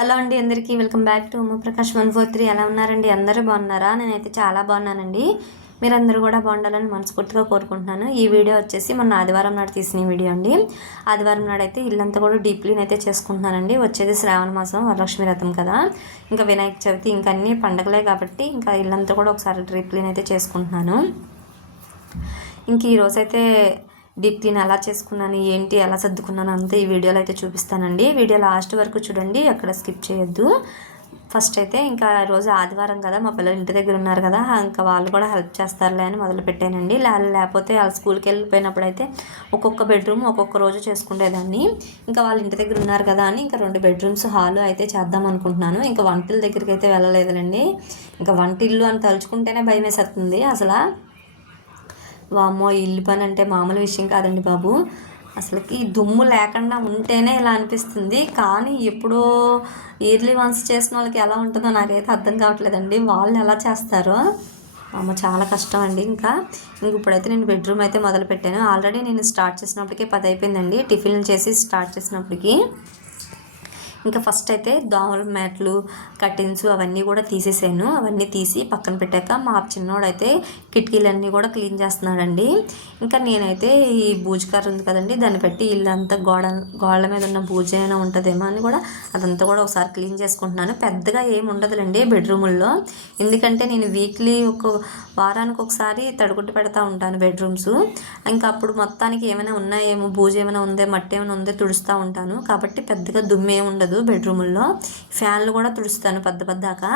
Hello అండి, అందరికీ welcome back to ఉమాప్రకాష్ 143. ఎలా ఉన్నారండి? అందరూ బాగున్నారా? నేనైతే చాలా బాగున్నానండి. మీరందరూ కూడా బాగుండాలని మనస్ఫూర్తిగా కోరుకుంటున్నాను. ఈ వీడియో వచ్చేసి మొన్న ఆదివారం నాడు తీసిన వీడియో అండి. ఆదివారం నాడు అయితే ఇల్లంతా కూడా డీప్ క్లీన్ అయితే చేసుకుంటున్నానండి. వచ్చేది శ్రావణ మాసం, వరలక్ష్మి వ్రతం కదా, ఇంకా వినాయక చవితి, ఇంకా అన్ని పండగలే కాబట్టి ఇంకా ఇల్లంతా కూడా ఒకసారి డీప్ క్లీన్ అయితే చేసుకుంటున్నాను. ఇంక ఈరోజైతే డీప్ క్లీన్ ఎలా చేసుకున్నాను, ఏంటి, ఎలా సర్దుకున్నాను అంతా ఈ వీడియోలో అయితే చూపిస్తానండి. వీడియో లాస్ట్ వరకు చూడండి, అక్కడ స్కిప్ చేయొద్దు. ఫస్ట్ అయితే ఇంకా రోజు ఆదివారం కదా, మా పిల్లలు ఇంటి దగ్గర ఉన్నారు కదా, ఇంకా వాళ్ళు కూడా హెల్ప్ చేస్తారులే అని మొదలు పెట్టానండి. లేకపోతే వాళ్ళ స్కూల్కి వెళ్ళిపోయినప్పుడు అయితే ఒక్కొక్క బెడ్రూమ్ ఒక్కొక్క రోజు చేసుకునేదాన్ని. ఇంకా వాళ్ళ ఇంటి దగ్గర ఉన్నారు కదా అని ఇంకా 2 బెడ్రూమ్స్ హాల్ అయితే చేద్దాం అనుకుంటున్నాను. ఇంకా వంటిల దగ్గరికి అయితే వెళ్ళలేదులేండి. ఇంకా వంటిల్లు అని తలుచుకుంటేనే భయం వేసేస్తుంది అసలు. వామ్మో, ఇల్లు పని అంటే మామూలు విషయం కాదండి బాబు. అసలుకి దుమ్ము లేకుండా ఉంటేనే ఇలా అనిపిస్తుంది. కానీ ఎప్పుడో ఇయర్లీ వన్స్ చేసిన వాళ్ళకి ఎలా ఉంటుందో నాకైతే అర్థం కావట్లేదండి. వాళ్ళు ఎలా చేస్తారో అమ్మ, చాలా కష్టం అండి. ఇంకా ఇప్పుడైతే నేను బెడ్రూమ్ అయితే మొదలు పెట్టాను. ఆల్రెడీ నేను స్టార్ట్ చేసినప్పటికీ 10 అయిపోయిందండి, టిఫిన్లు చేసి స్టార్ట్ చేసినప్పటికీ. ఇంకా ఫస్ట్ అయితే దోమల మ్యాట్లు, కర్టెన్స్ అవన్నీ కూడా తీసేసాను. అవన్నీ తీసి పక్కన పెట్టాక మా చిన్నోడైతే కిటికీలన్నీ కూడా క్లీన్ చేస్తున్నాడండి. ఇంకా నేనైతే ఈ బూజుకర్ర ఉంది కదండి, దాన్ని పెట్టి ఇల్లంతా గోడల మీద ఉన్న బూజు అయినా ఉంటుందేమో అని కూడా అదంతా కూడా ఒకసారి క్లీన్ చేసుకుంటున్నాను. పెద్దగా ఏమి ఉండదులేండి బెడ్రూముల్లో, ఎందుకంటే నేను వీక్లీ వారానికి ఒకసారి తడుగుట్టు పెడతా ఉంటాను బెడ్రూమ్స్. ఇంకా అప్పుడు మొత్తానికి ఏమైనా ఉన్నాయేమో, బూజు ఏమైనా ఉందే, మట్టి ఏమైనా ఉందే తుడుస్తూ ఉంటాను. కాబట్టి పెద్దగా దుమ్మే ఉండదు బెడ్రూముల్లో. ఫ్యాన్లు కూడా తుడుస్తాను పెద్దగా,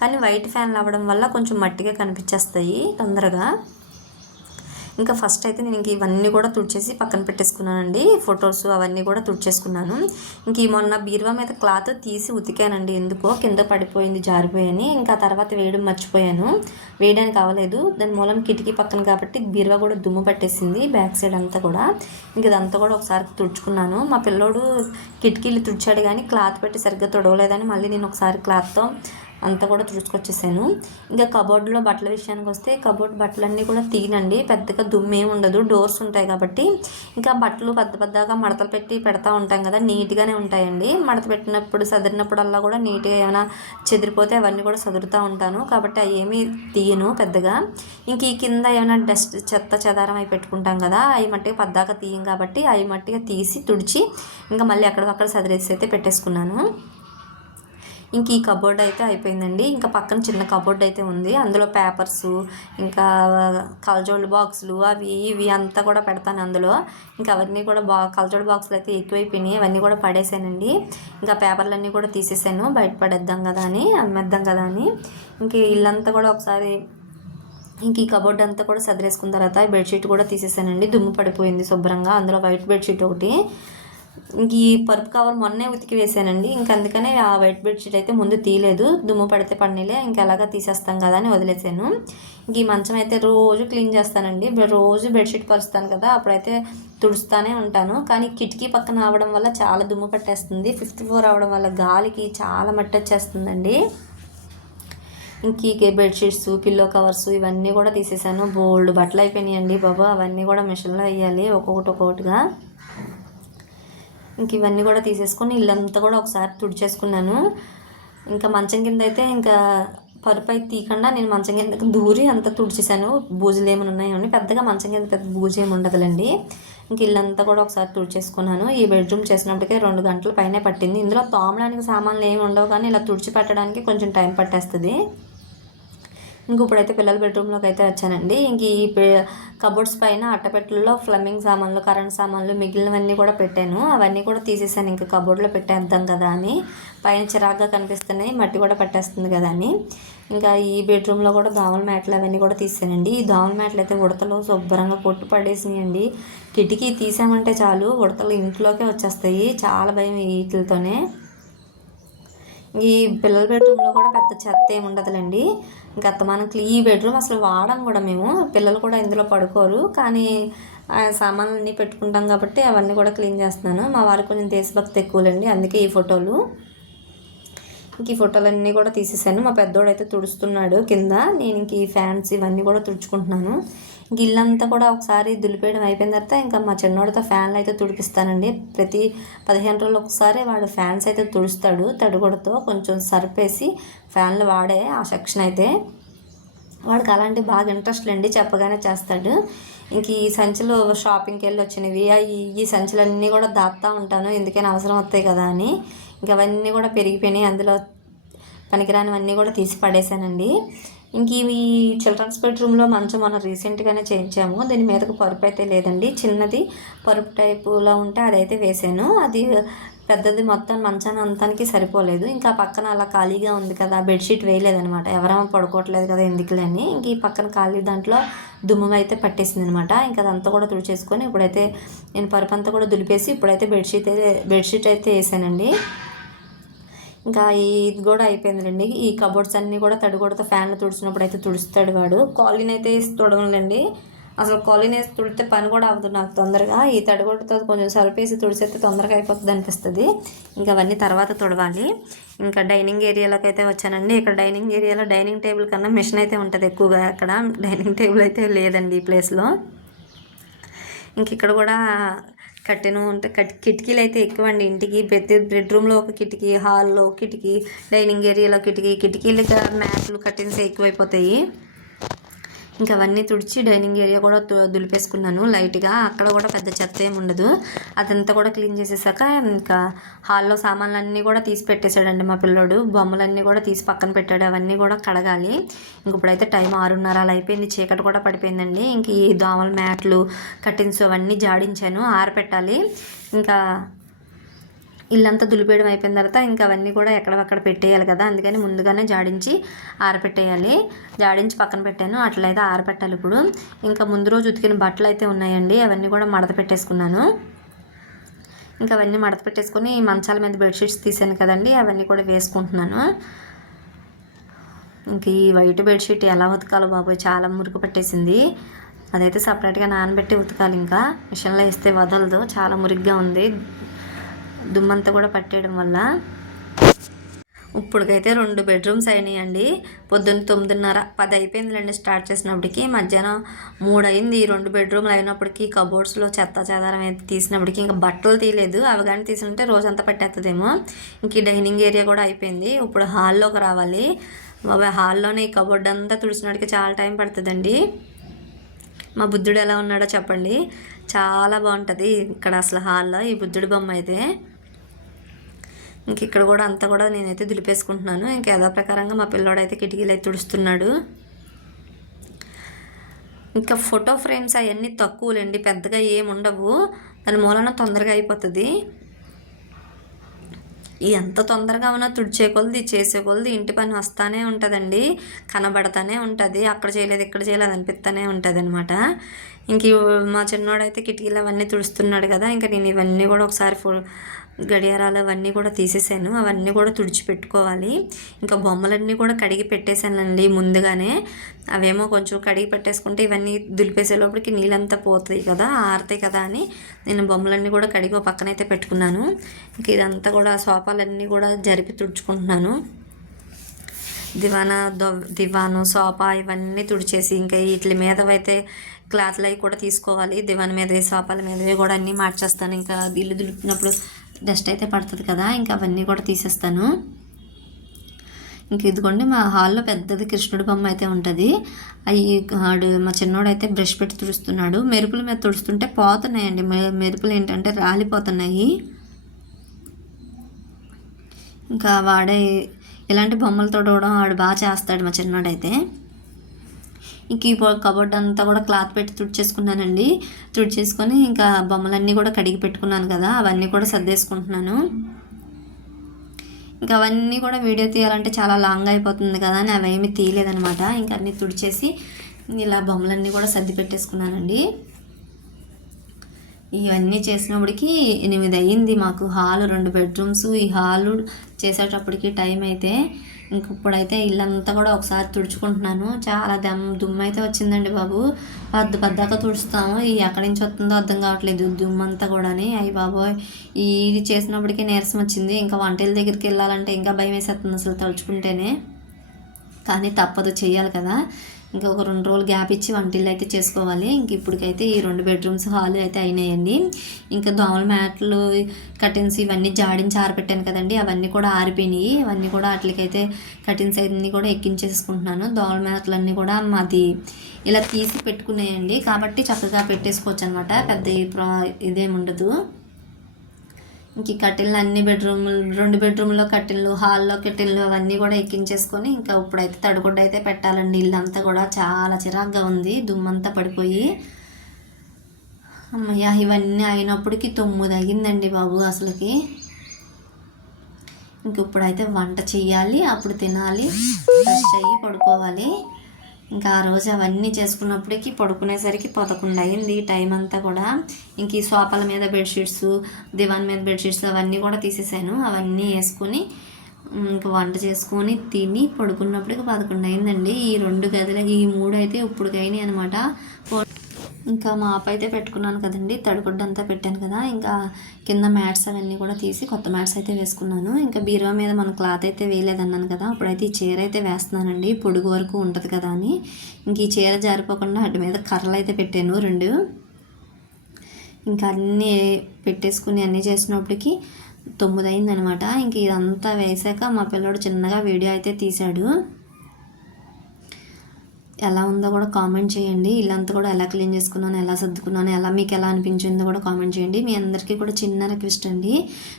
కానీ వైట్ ఫ్యాన్లు అవ్వడం వల్ల కొంచెం మట్టిగా కనిపించేస్తాయి తొందరగా. ఇంకా ఫస్ట్ అయితే నేను ఇవన్నీ కూడా తుడిచేసి పక్కన పెట్టేసుకున్నానండి. ఫొటోస్ అవన్నీ కూడా తుడిచేసుకున్నాను. ఇంక మొన్న బీరువా మీద క్లాత్ తీసి ఉతికానండి, ఎందుకో కింద పడిపోయింది, జారిపోయాని. ఇంకా తర్వాత వేయడం మర్చిపోయాను, వేయడానికి అవ్వలేదు. దాని మూలం కిటికీ పక్కన కాబట్టి బీరువా కూడా దుమ్ము పట్టేసింది, బ్యాక్ సైడ్ అంతా కూడా. ఇంక ఇదంతా కూడా ఒకసారి తుడుచుకున్నాను. మా పిల్లోడు కిటికీలు తుడిచాడు కానీ క్లాత్ పెట్టి సరిగ్గా తుడవలేదని మళ్ళీ నేను ఒకసారి క్లాత్తో అంతా కూడా తుడుచుకొచ్చేసాను. ఇంకా కబోర్డ్లో బట్టల విషయానికి వస్తే, కబోర్డ్ బట్టలన్నీ కూడా తీయనండి, పెద్దగా దుమ్మేం ఉండదు, డోర్స్ ఉంటాయి కాబట్టి. ఇంకా బట్టలు పెద్దగా మడతలు పెట్టి పెడతా ఉంటాం కదా, నీట్గానే ఉంటాయండి. మడత పెట్టినప్పుడు సదిరినప్పుడల్లా కూడా నీట్గా ఏమైనా చెదిరిపోతే అవన్నీ కూడా సదురుతూ ఉంటాను, కాబట్టి అవి ఏమీ తీయను పెద్దగా. ఇంక ఈ కింద ఏమైనా డస్ట్, చెత్త చెదారం అవి పెట్టుకుంటాం కదా, అవి మట్టిగా పద్దాక తీయం కాబట్టి అవి మట్టిగా తీసి తుడిచి ఇంకా మళ్ళీ అక్కడక్కడ సదిరేసి అయితే పెట్టేసుకున్నాను. ఇంక ఈ కబోర్డ్ అయితే అయిపోయిందండి. ఇంకా పక్కన చిన్న కబోర్డ్ అయితే ఉంది, అందులో పేపర్సు, ఇంకా కలజోళ్ళు బాక్సులు, అవి ఇవి అంతా కూడా పెడతాను అందులో. ఇంకా అవన్నీ కూడా కలజోడు బాక్సులు అయితే ఎక్కువైపోయినాయి, అవన్నీ కూడా పడేసానండి. ఇంకా పేపర్లన్నీ కూడా తీసేసాను, బయట పడేద్దాం కదా అని, అమ్మేద్దాం కదా అని. ఇంక ఇల్లంతా కూడా ఒకసారి ఇంక ఈ కబోర్డ్ అంతా కూడా సదిరేసుకున్న తర్వాత బెడ్షీట్ కూడా తీసేసానండి, దుమ్ము పడిపోయింది శుభ్రంగా. అందులో వైట్ బెడ్షీట్ ఒకటి, ఇంక ఈ పరుపు కవర్ మొన్నే ఉతికి వేసానండి. ఇంక అందుకనే ఆ వైట్ బెడ్షీట్ అయితే ముందు తీయలేదు, దుమ్ము పడితే పడినలే, ఇంక ఎలాగా తీసేస్తాం కదా అని వదిలేసాను. ఇంక ఈ మంచం అయితే రోజు క్లీన్ చేస్తానండి, రోజు బెడ్షీట్ పరుస్తాను కదా, అప్పుడైతే తుడుస్తానే ఉంటాను. కానీ కిటికీ పక్కన అవడం వల్ల చాలా దుమ్ము పట్టేస్తుంది, 5th floor అవడం వల్ల గాలికి చాలా మట్టి వచ్చేస్తుందండి. ఇంక ఈ బెడ్షీట్స్, పిల్లో కవర్స్ ఇవన్నీ కూడా తీసేసాను. బోల్డ్ బట్టలు అయిపోయినాయండి బాబా, అవన్నీ కూడా మిషన్లో వేయాలి ఒక్కొక్కటిగా. ఇంక ఇవన్నీ కూడా తీసేసుకొని ఇల్లంతా కూడా ఒకసారి తుడిచేసుకున్నాను. ఇంకా మంచం కింద అయితే ఇంకా పరుపు అయితే తీయకుండా నేను మంచం కింద దూరి అంతా తుడిచేసాను, బూజులు ఏమైనా ఉన్నాయని. పెద్దగా మంచం కింద పెద్ద బూజు ఏమి ఉండదులేండి. ఇంక ఇల్లంతా కూడా ఒకసారి తుడిచేసుకున్నాను. ఈ బెడ్రూమ్ చేసినప్పటికే 2 గంటల పైనే పట్టింది. ఇందులో తోమడానికి సామాన్లు ఏమి ఉండవు, కానీ ఇలా తుడిచి పెట్టడానికి కొంచెం టైం పట్టేస్తుంది. ఇంక ఇప్పుడైతే పిల్లల బెడ్రూమ్లోకి అయితే వచ్చానండి. ఇంక ఈ కబోర్డ్స్ పైన అట్టపెట్టెల్లో ఫ్లమ్మింగ్ సామాన్లు, కరెంట్ సామాన్లు మిగిలినవన్నీ కూడా పెట్టాను, అవన్నీ కూడా తీసేసాను. ఇంకా కబోర్డ్లో పెట్టేద్దాం కదా అని, పైన చిరాగ్గా కనిపిస్తున్నాయి, మట్టి కూడా పట్టేస్తుంది కదా అని. ఇంకా ఈ బెడ్రూమ్లో కూడా దోమల మ్యాట్లు అవన్నీ కూడా తీసానండి. ఈ దోమల మ్యాట్లు అయితే ఉడతలు శుభ్రంగా కొట్టు పడేసినాయండి. కిటికీ తీసామంటే చాలు ఉడతలు ఇంట్లోకే వచ్చేస్తాయి, చాలా భయం వీటితోనే. ఈ పిల్లల బెడ్రూమ్లో కూడా పెద్ద చెత్త ఏమి ఉండదులేండి. ఇంకా మనకి ఈ బెడ్రూమ్ అసలు వాడం కూడా మేము, పిల్లలు కూడా ఇందులో పడుకోరు, కానీ సామాన్లన్నీ పెట్టుకుంటాం కాబట్టి అవన్నీ కూడా క్లీన్ చేస్తున్నాను. మా వారికి కొంచెం దేశభక్తి ఎక్కువలేండి, అందుకే ఈ ఫోటోలు. ఇంక ఈ ఫోటోలన్నీ కూడా తీసేసాను. మా పెద్దోడు అయితే తుడుస్తున్నాడు కింద, నేను ఇంక ఈ ఫ్యాన్స్ ఇవన్నీ కూడా తుడుచుకుంటున్నాను. ఇంక ఇల్లంతా కూడా ఒకసారి దులిపేయడం అయిపోయిన తర్వాత ఇంకా మా చిన్నోడితో ఫ్యాన్లు అయితే తుడిపిస్తానండి. ప్రతి 15 రోజులు ఒకసారి వాడు ఫ్యాన్స్ అయితే తుడుస్తాడు. తడిగుడతో కొంచెం సర్పేసి ఫ్యాన్లు వాడే ఆ సెక్షన్ అయితే వాడికి అలాంటి బాగా ఇంట్రెస్ట్ అండి, చెప్పగానే చేస్తాడు. ఇంక ఈ సంచులు షాపింగ్కి వెళ్ళి వచ్చినవి, ఈ సంచులన్నీ కూడా దాపుతూ ఉంటాను, ఎందుకైనా అవసరం వస్తాయి కదా అని. ఇంక అవన్నీ కూడా పెరిగిపోయినాయి, అందులో పనికిరానివన్నీ కూడా తీసి పడేసానండి. ఇంక ఇవి చిల్డ్రన్స్ బెడ్రూమ్లో మంచం మనం రీసెంట్గానే చేయించాము. దీని మీదకు పరుపు అయితే లేదండి, చిన్నది పరుపు టైపులో ఉంటే అదైతే వేసాను. అది పెద్దది మొత్తం మంచాన్ని అంతానికి సరిపోలేదు. ఇంకా పక్కన అలా ఖాళీగా ఉంది కదా, బెడ్షీట్ వేయలేదనమాట, ఎవరేమో పడుకోవట్లేదు కదా ఎందుకులేని. ఇంక ఈ పక్కన ఖాళీ దాంట్లో దుమ్ము అయితే పట్టేసింది అనమాట. ఇంకా అదంతా కూడా తుడిచేసుకొని ఇప్పుడైతే నేను పరుపు అంతా కూడా దులిపేసి ఇప్పుడైతే బెడ్షీట్ అయితే వేసానండి. ఇంకా ఇది కూడా అయిపోయిందిలేండి. ఈ కబోర్డ్స్ అన్నీ కూడా తడిగొడతా ఫ్యాన్లు తుడిచినప్పుడు అయితే తుడుస్తాడు వాడు. కాలిన్ అయితే తుడవలేండి, అసలు కాలిన్ వేసి తుడితే పని కూడా అవ్వదు నాకు తొందరగా. ఈ తడిగొడతో కొంచెం సరిపేసి తుడిసేస్తే తొందరగా అయిపోతుంది అనిపిస్తుంది. ఇంకా అవన్నీ తర్వాత తుడవాలి. ఇంకా డైనింగ్ ఏరియాలోకి అయితే వచ్చానండి. ఇక్కడ డైనింగ్ ఏరియాలో డైనింగ్ టేబుల్ కన్నా మిషన్ అయితే ఉంటుంది ఎక్కువగా, అక్కడ డైనింగ్ టేబుల్ అయితే లేదండి ఈ ప్లేస్లో. ఇంక ఇక్కడ కూడా కట్టెను అంటే కిటికీలు అయితే ఎక్కువ అండి ఇంటికి. ప్రతి బెడ్రూమ్లో ఒక కిటికీ, హాల్లో కిటికీ, డైనింగ్ ఏరియాలో కిటికీలు మ్యాట్లు కర్టెన్స్ ఎక్కువైపోతాయి. ఇంకా అవన్నీ తుడిచి డైనింగ్ ఏరియా కూడా దులిపేసుకున్నాను లైట్గా. అక్కడ కూడా పెద్ద చెత్త ఏమి ఉండదు. అదంతా కూడా క్లీన్ చేసేసాక ఇంకా హాల్లో సామాన్లన్నీ కూడా తీసి పెట్టేశాడండి మా పిల్లోడు. బొమ్మలన్నీ కూడా తీసి పక్కన పెట్టాడు, అవన్నీ కూడా కడగాలి. ఇంక ఇప్పుడైతే టైం 6:30 అలా అయిపోయింది, చీకటి కూడా పడిపోయిందండి. ఇంక ఈ దోమల మ్యాట్లు కర్టెన్స్ అవన్నీ జాడించాను, ఆరపెట్టాలి. ఇంకా ఇల్లంతా దులిపేయడం అయిపోయిన తర్వాత ఇంకా అవన్నీ కూడా ఎక్కడక్కడ పెట్టేయాలి కదా, అందుకని ముందుగానే జాడించి ఆరపెట్టేయాలి. జాడించి పక్కన పెట్టాను, అట్లయితే ఆరపెట్టాలి ఇప్పుడు. ఇంకా ముందు రోజు ఉతికిన బట్టలు అయితే ఉన్నాయండి, అవన్నీ కూడా మడత పెట్టేసుకున్నాను. ఇంకా అవన్నీ మడత పెట్టేసుకొని మంచాల మీద బెడ్షీట్స్ తీసాను కదండి, అవన్నీ కూడా వేసుకుంటున్నాను. ఇంక ఈ వైట్ బెడ్షీట్ ఎలా ఉతకాలో బాబోయ్, చాలా మురికి పట్టేసింది. అదైతే సపరేట్గా నానబెట్టి ఉతకాలి, ఇంకా మిషన్లో వేస్తే వదలదు, చాలా మురిగ్గా ఉంది దుమ్మంతా కూడా పట్టేయడం వల్ల. ఇప్పటికైతే 2 బెడ్రూమ్స్ అయినాయండి. పొద్దున్న 9:30 10 అయిపోయిందిలేండి స్టార్ట్ చేసినప్పటికి. మధ్యాహ్నం 3 అయింది. ఈ 2 బెడ్రూమ్లు అయినప్పటికీ కబోర్డ్స్లో చెత్త చెదారం అయితే తీసినప్పటికీ ఇంకా బట్టలు తీయలేదు. అవి కానీ తీసుంటే రోజంతా పట్టేస్తుందేమో. ఇంక ఈ డైనింగ్ ఏరియా కూడా అయిపోయింది. ఇప్పుడు హాల్లోకి రావాలి. హాల్లోనే ఈ కబోర్డ్ అంతా తుడిచినడికి చాలా టైం పడుతుందండి. మా బుద్ధుడు ఎలా ఉన్నాడో చెప్పండి, చాలా బాగుంటుంది ఇక్కడ అసలు హాల్లో ఈ బుద్ధుడి బొమ్మ అయితే. ఇంక ఇక్కడ కూడా అంతా కూడా నేనైతే దులిపేసుకుంటున్నాను. ఇంక యథా ప్రకారంగా మా పిల్లోడైతే కిటికీలు అయితే తుడుస్తున్నాడు. ఇంకా ఫోటో ఫ్రేమ్స్ అవన్నీ తక్కువలేండి, పెద్దగా ఏముండవు, దాని మూలన తొందరగా అయిపోతుంది. ఎంత తొందరగా ఉన్నా తుడిచే కొలది చేసే కొలది ఇంటి పని వస్తూనే ఉంటుందండి, కనబడతానే ఉంటుంది. అక్కడ చేయలేదు ఇక్కడ చేయలేదు అనిపిస్తూనే ఉంటుంది అనమాట. ఇంక మా చిన్నోడైతే కిటికీలు అవన్నీ తుడుస్తున్నాడు కదా, ఇంకా నేను ఇవన్నీ కూడా ఒకసారి గడియారాలు అవన్నీ కూడా తీసేసాను, అవన్నీ కూడా తుడిచిపెట్టుకోవాలి. ఇంకా బొమ్మలన్నీ కూడా కడిగి పెట్టేశానండి ముందుగానే. అవేమో కొంచెం కడిగి పెట్టేసుకుంటే ఇవన్నీ దులిపేసే లోపలికి నీళ్ళంతా పోతాయి కదా, ఆరుతాయి కదా అని నేను బొమ్మలన్నీ కూడా కడిగి పక్కనైతే పెట్టుకున్నాను. ఇంక ఇదంతా కూడా సోఫాలన్నీ కూడా జరిపి తుడుచుకుంటున్నాను. దివాను సోఫా ఇవన్నీ తుడిచేసి ఇంకా వీటి మీదవైతే క్లాత్లు అవి కూడా తీసుకోవాలి. దివాన్ మీద సోఫాల మీదవి కూడా అన్నీ మార్చేస్తాను. ఇంకా ఇల్లు దులిపినప్పుడు డస్ట్ అయితే పడుతుంది కదా, ఇంకా అవన్నీ కూడా తీసేస్తాను. ఇంక ఇదిగోండి మా హాల్లో పెద్దది కృష్ణుడి బొమ్మ అయితే ఉంటుంది. మా చిన్నోడు అయితే బ్రష్ పెట్టి తుడుస్తున్నాడు. మెరుపుల మీద తుడుస్తుంటే పోతున్నాయండి, మెరుపులు ఏంటంటే రాలిపోతున్నాయి. ఇంకా వాడే ఇలాంటి బొమ్మలతో తుడవడం వాడు బాగా చేస్తాడు మా చిన్నోడైతే. ఇంక ఈ కబోర్డ్ అంతా కూడా క్లాత్ పెట్టి తుడిచేసుకున్నానండి. తుడిచేసుకొని ఇంకా బొమ్మలన్నీ కూడా కడిగి పెట్టుకున్నాను కదా, అవన్నీ కూడా సర్దేసుకుంటున్నాను. ఇంకా అవన్నీ కూడా వీడియో తీయాలంటే చాలా లాంగ్ అయిపోతుంది కదా అని అవేమీ తీయలేదనమాట. ఇంకా అన్నీ తుడిచేసి ఇలా బొమ్మలన్నీ కూడా సర్ది పెట్టేసుకున్నానండి. ఇవన్నీ చేసినప్పటికి 8 అయ్యింది మాకు. హాలు 2 బెడ్రూమ్స్, ఈ హాలు చేసేటప్పటికి టైం అయితే ఇంక ఇప్పుడైతే ఇల్లంతా కూడా ఒకసారి తుడుచుకుంటున్నాను. చాలా దుమ్ము అయితే వచ్చిందండి బాబు, పద్దాక తుడుస్తాము, ఎక్కడి నుంచి వస్తుందో అర్థం కావట్లేదు దుమ్మంతా కూడాని. అయ్యి బాబోయ్, ఇది చేసినప్పటికీ నీరసం వచ్చింది. ఇంకా వంటల దగ్గరికి వెళ్ళాలంటే ఇంకా భయం వేసేస్తుంది అసలు తలుచుకుంటేనే, కానీ తప్పదు, చెయ్యాలి కదా. ఇంకా ఒక 2 రోజులు గ్యాప్ ఇచ్చి వంటిల్లు అయితే చేసుకోవాలి. ఇంక ఇప్పటికైతే ఈ 2 బెడ్రూమ్స్ హాల్ అయితే అయినాయండి. ఇంకా దోమల మ్యాట్లు, కర్టెన్స్ ఇవన్నీ జాడించి ఆరబెట్టాను కదండి, అవన్నీ కూడా ఆరిపోయినాయి. అవన్నీ కూడా వాటికైతే కర్టెన్స్ అన్నీ కూడా ఎక్కించేసుకుంటున్నాను. దోమల మ్యాట్లు అన్నీ కూడా మాది ఇలా తీసి పెట్టుకున్నాయండి, కాబట్టి చక్కగా పెట్టేసుకోవచ్చు అనమాట. పెద్ద ఇదేమి ఉండదు. ఇంక ఈ కట్టెలు అన్ని 2 బెడ్రూమ్లో కట్టెలు, హాల్లో కట్టెలు అవన్నీ కూడా ఎక్కించేసుకొని ఇంకా ఇప్పుడైతే తడిగుడ్డ అయితే పెట్టాలండి. ఇల్లంతా కూడా చాలా చిరాగ్గా ఉంది, దుమ్మంతా పడిపోయి. అమ్మయ్య, ఇవన్నీ అయినప్పటికీ 9 అయ్యిందండి బాబు అసలుకి. ఇంక ఇప్పుడైతే వంట చెయ్యాలి, అప్పుడు తినాలి, ఫ్రెష్ అయ్యి పడుకోవాలి. ఇంకా ఆ రోజు అవన్నీ చేసుకున్నప్పటికీ పడుకునేసరికి 11 అయింది టైం అంతా కూడా. ఇంక ఈ సోఫాల మీద బెడ్షీట్స్, దివాన్ మీద బెడ్షీట్స్ అవన్నీ కూడా తీసేసాను. అవన్నీ వేసుకొని ఇంకా వంట చేసుకొని తిని పడుకున్నప్పటికి 11 అయిందండి. ఈ 2 గదులు, ఈ 3 అయితే ఇప్పటికైనాయి అనమాట. ఇంకా మాప్ అయితే పెట్టుకున్నాను కదండి, తడిగుడ్డ అంతా పెట్టాను కదా. ఇంకా కింద మ్యాట్స్ అవన్నీ కూడా తీసి కొత్త మ్యాట్స్ అయితే వేసుకున్నాను. ఇంకా బీరువా మీద మన క్లాత్ అయితే వేయలేదన్నాను కదా, ఇప్పుడైతే ఈ చీర అయితే వేస్తున్నానండి, పొడుగు వరకు ఉంటుంది కదా అని. ఇంక ఈ చీర జారిపోకుండా అటు మీద కర్రలు అయితే పెట్టాను 2. ఇంకా అన్నీ పెట్టేసుకుని అన్నీ చేసినప్పటికి 9 అయిందనమాట. ఇంక ఇదంతా వేసాక మా పిల్లోడు చిన్నగా వీడియో అయితే తీశాడు. ఎలా ఉందో కూడా కామెంట్ చేయండి. ఇల్లంతా కూడా ఎలా క్లీన్ చేసుకున్నాను, ఎలా సర్దుకున్నాను, మీకు ఎలా అనిపించిందో కూడా కామెంట్ చేయండి. మీ అందరికీ కూడా చిన్న రిక్వెస్ట్ అండి,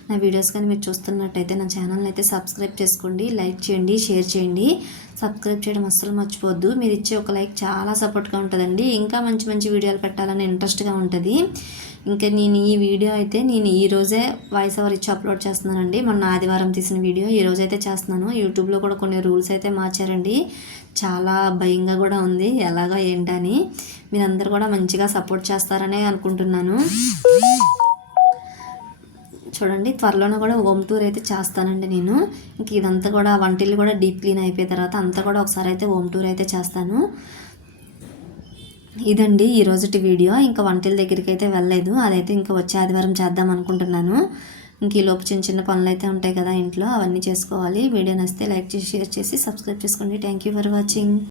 నా వీడియోస్ కానీ మీరు చూస్తున్నట్టయితే నా ఛానల్ని అయితే సబ్స్క్రైబ్ చేసుకోండి, లైక్ చేయండి, షేర్ చేయండి. సబ్స్క్రైబ్ చేయడం అస్సలు మర్చిపోవద్దు. మీరు ఇచ్చే ఒక లైక్ చాలా సపోర్ట్గా ఉంటుందండి. ఇంకా మంచి మంచి వీడియోలు పెట్టాలని ఇంట్రెస్ట్గా ఉంటుంది. ఇంకా నేను ఈ వీడియో అయితే ఈరోజే వాయిస్ ఓవర్ ఇచ్చి అప్లోడ్ చేస్తున్నానండి. మొన్న ఆదివారం తీసిన వీడియో ఈరోజైతే చేస్తున్నాను. యూట్యూబ్లో కూడా కొన్ని రూల్స్ అయితే మార్చారండి, చాలా భయంగా కూడా ఉంది ఎలాగో ఏంటని. మీరందరూ కూడా మంచిగా సపోర్ట్ చేస్తారనే అనుకుంటున్నాను. చూడండి, త్వరలోనే కూడా హోమ్ టూర్ అయితే చేస్తానండి నేను. ఇంక ఇదంతా కూడా వంటిల్లు కూడా డీప్ క్లీన్ అయిపోయిన తర్వాత అంతా కూడా ఒకసారి అయితే హోమ్ టూర్ అయితే చేస్తాను. ఇదండి ఈరోజుటి వీడియో. ఇంకా వంటల దగ్గరికి అయితే వెళ్ళలేదు, అదైతే ఇంకా వచ్చే ఆదివారం చేద్దాం అనుకుంటున్నాను. ఇంక ఈలోపు చిన్న చిన్న పనులు అయితే ఉంటాయి కదా ఇంట్లో, అవన్నీ చేసుకోవాలి. వీడియో నచ్చితే లైక్ చేసి, షేర్ చేసి, సబ్స్క్రైబ్ చేసుకోండి. Thank you for watching.